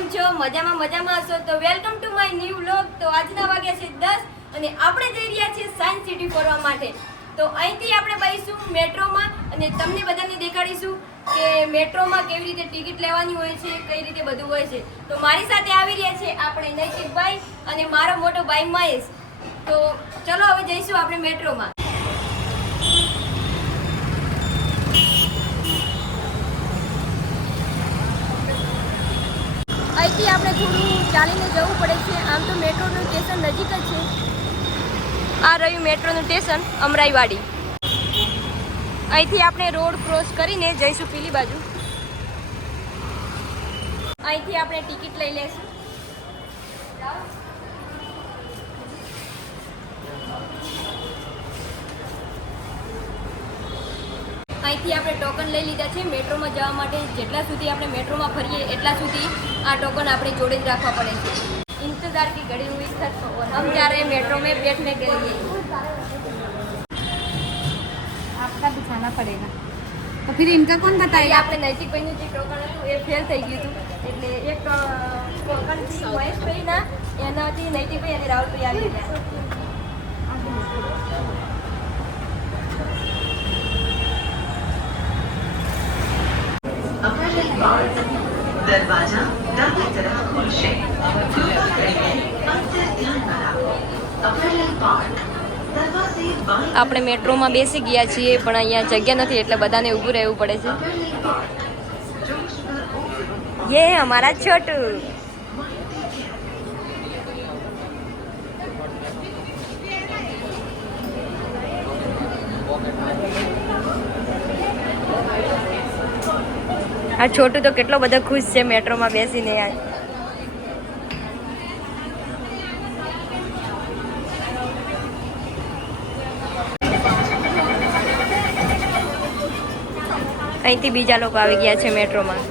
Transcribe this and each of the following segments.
કેમ છો? મજામાં હશો તો welcome to my new vlog. તો આજના વાગ્યા છે 10 અને આપણે જઈ રહ્યા છીએ સાયન્સ સિટી ફરવા માટે. તો અહીંથી આપણે બહીશું મેટ્રોમાં અને તમને બધાને દેખાડીશું કે મેટ્રોમાં કેવી રીતે ટિકિટ લેવાની હોય છે, કઈ રીતે બધું હોય છે. તો મારી સાથે આવી રહ્યા છે આપણે નૈતિકભાઈ અને મારો મોટો ભાઈ મહેશ. તો ચલો હવે જઈશું આપણે મેટ્રોમાં. અહીંથી આપણે થોડું ચાલીને જવું પડે છે. આમ તો મેટ્રોનું સ્ટેશન નજીક જ છે. આ રહ્યું મેટ્રોનું સ્ટેશન અમરાઈવાડી. અહીંથી આપણે રોડ ક્રોસ કરીને જઈશું પેલી બાજુ. અહીંથી આપણે ટિકિટ લઈ લઈશું. અહીંથી આપણે ટોકન લઈ લીધા છે મેટ્રોમાં જવા માટે. જેટલા સુધી આપણે મેટ્રોમાં ફરીએ એટલા સુધી આ ટોકન આપણે જોડે જ રાખવા પડે છે. इंतजार की घड़ी हुई सर और हम जा रहे हैं मेट्रो में बैठने के लिए. आपका बिछाना पड़ेगा तो फिर इनका कौन बताएगा? આપણે નૈતિક ભાઈનું જે ટોકન હતું એ ફેલ થઈ ગયું હતું એટલે એક ટોકન મહેશભાઈના એનાથી નૈતિકભાઈ અને રાહુલભાઈ આવી ગયા. दरवाजा डाबी तरफ खुलशे कृपा કરીને અંતર ધ્યાનમાં રાખો. અપરલ પાર્ક દરવાજે બાઈ. આપણે મેટ્રોમાં બેસી ગયા છીએ પણ અહીંયા જગ્યા નથી એટલે બધાને ઊભું રહેવું પડે છે. ये हमारा छोटू. આ છોટું તો કેટલો બધો ખુશ છે મેટ્રોમાં બેસીને. યાર અહીંથી બીજા લોકો આવી ગયા છે મેટ્રોમાં.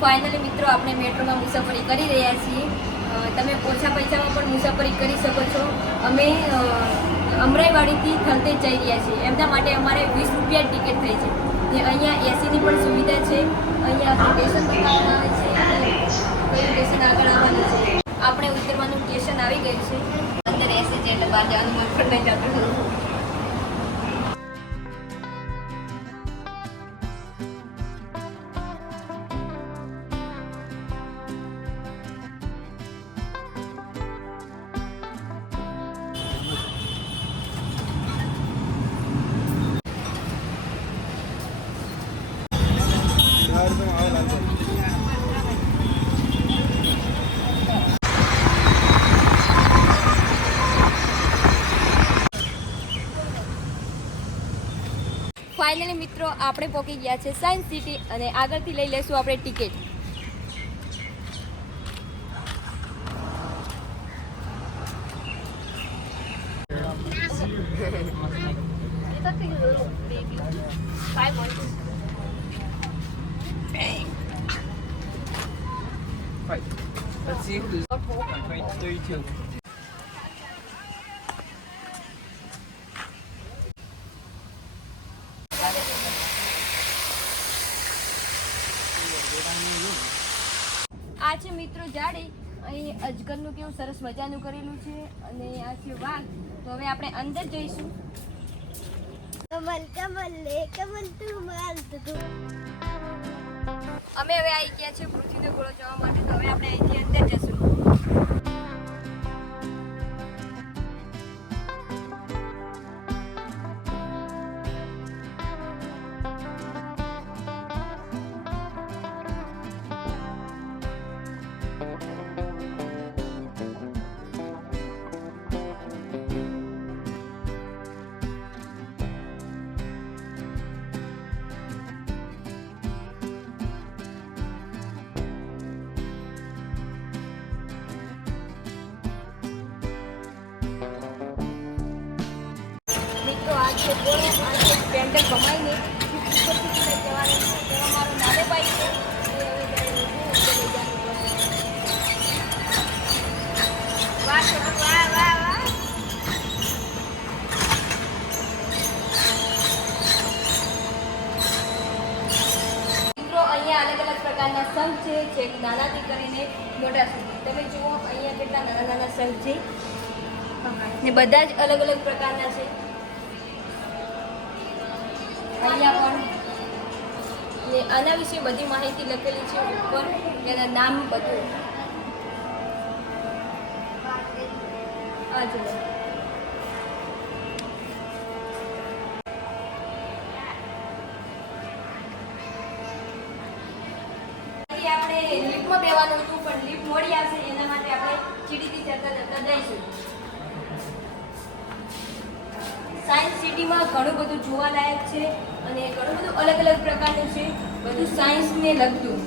ફાઇનલી મિત્રો આપણે મેટ્રોમાં મુસાફરી કરી રહ્યા છીએ. તમે ઓછા પૈસામાં પણ મુસાફરી કરી શકો છો. અમે અમરાઈવાડીથી થલતેજ જઈ રહ્યા છીએ. એમના માટે અમારે 20 રૂપિયા ટિકિટ થઈ છે. ને અહીંયા એસીની પણ સુવિધા છે. અહીંયા સ્ટેશન બતાવવામાં આવે છે કયું સ્ટેશન આગળ આવવાનું છે. આપણે ઉતરવાનું સ્ટેશન આવી ગયું છે. અંદર એસી છે એટલે બહાર જવાનું મન પણ નહીં જતું. ફાઇનલી મિત્રો આપણે પહોંચી ગયા છે સાયન્સ સિટી અને આગળથી લઈ લેશું આપણે ટિકિટ. Let's see who's 32. આ છે મિત્રો જાડી. અહીં અજગરનું કેવું સરસ મજાનું કરેલું છે અને આ છે વાઘ. તો હવે આપણે અંદર જઈશું. कमल कमल ले कमल तू माल तू. અમે હવે આવી ગયા છે પૃથ્વીનો ગોળો જોવા માટે. તો હવે આપણે અહીંથી અંદર જશું. આ છે ગોળો, આ છે પેન્ડલ ભમાઈને ઉપરથી લઈ જવાનું છે. તેમાં મારો નાનો ભાઈ છે. એ હવે લઈ જવાનું. વાહ છોટું, વાહ વાહ વાહ. શંખ છે છેક નાનાથી કરીને મોટા સુધી. તમે જુઓ અહીંયા કેટલા નાના નાના શંખ છે ને બધા જ અલગ અલગ પ્રકારના છે. અહીંયા પણ ને આના વિશે બધી માહિતી લખેલી છે ઉપર, એના નામ બધું. આ જુઓ. આપણે લિફ્ટમાં બેવાનું હતું પણ લિફ્ટ મોડી આવશે એના માટે આપણે સીડીથી ચડતા ચડતા જઈશું. સાયન્સ સિટીમાં ઘણું બધું જોવાલાયક છે અને ઘણું બધું અલગ અલગ પ્રકારનું છે, બધું સાયન્સને લગતું.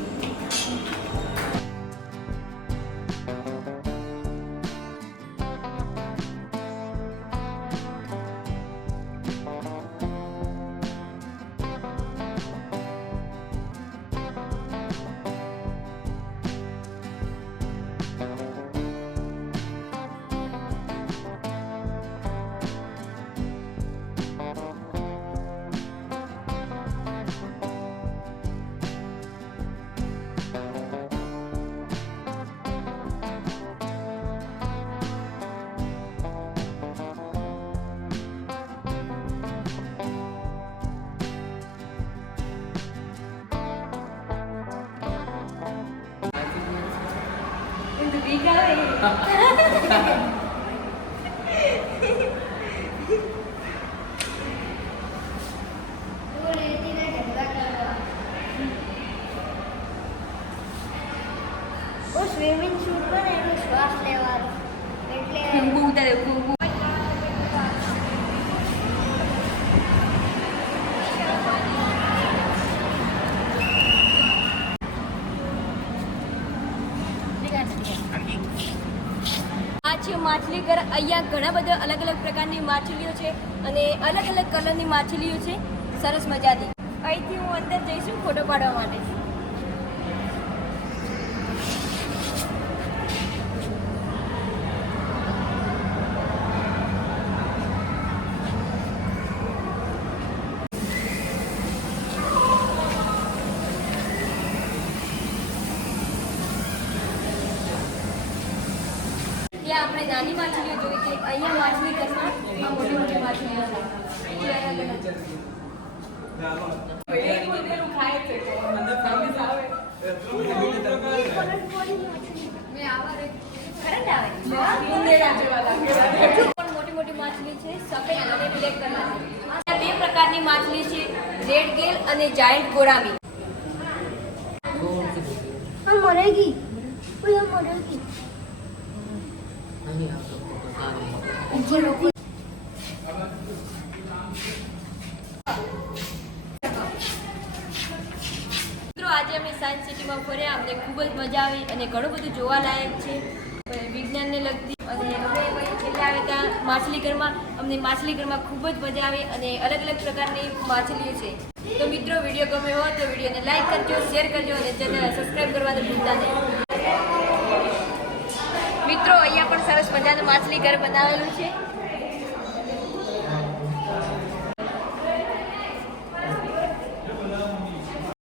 સ્વિમિંગ શૂટ પર એનો શ્વાસ લેવાનો એટલે બહુ ઉતારે બહુ. આ છે માછલી ઘર. અહીંયા ઘણા બધા અલગ અલગ પ્રકારની માછલીઓ છે અને અલગ અલગ કલરની માછલીઓ છે, સરસ મજાની. અહીંથી હું અંદર જઈશું ફોટો પાડવા માટે. ત્યાં આપણે નાની માછલીઓ જોઈ છે. અહીંયા માછલી ઘરમાં આ મોટી મોટી માછલીઓ છે. જે અલગ અલગ છે. કરંટ આવે. હજુ પણ મોટી મોટી માછલી છે, સફેદ અને બ્લેક કલરની. આ બે પ્રકારની માછલી છે, રેડ ગેલ અને જાયન્ટ ગોરામી. મરેગી મરેગી મિત્રો આજે અમે સાયન્સ સિટીમાં ફર્યા, અમને ખૂબ જ મજા આવી અને ઘણું બધું જોવાલાયક છે વિજ્ઞાનને લગતી. અને અમે પછી છેલ્લે આવ્યા ત્યાં માછલી ઘરમાં, અમને માછલી ઘરમાં ખૂબ જ મજા આવી અને અલગ અલગ પ્રકારની માછલીઓ છે. તો મિત્રો વિડીયો ગમ્યો હોય તો વિડીયોને લાઈક કરજો, શેર કરજો અને ચેનલ સબસ્ક્રાઈબ કરવાનું ભૂલતા નહીં. મિત્રો અહીંયા પણ સરસ મજાનું માછલી ઘર બનાવેલું છે.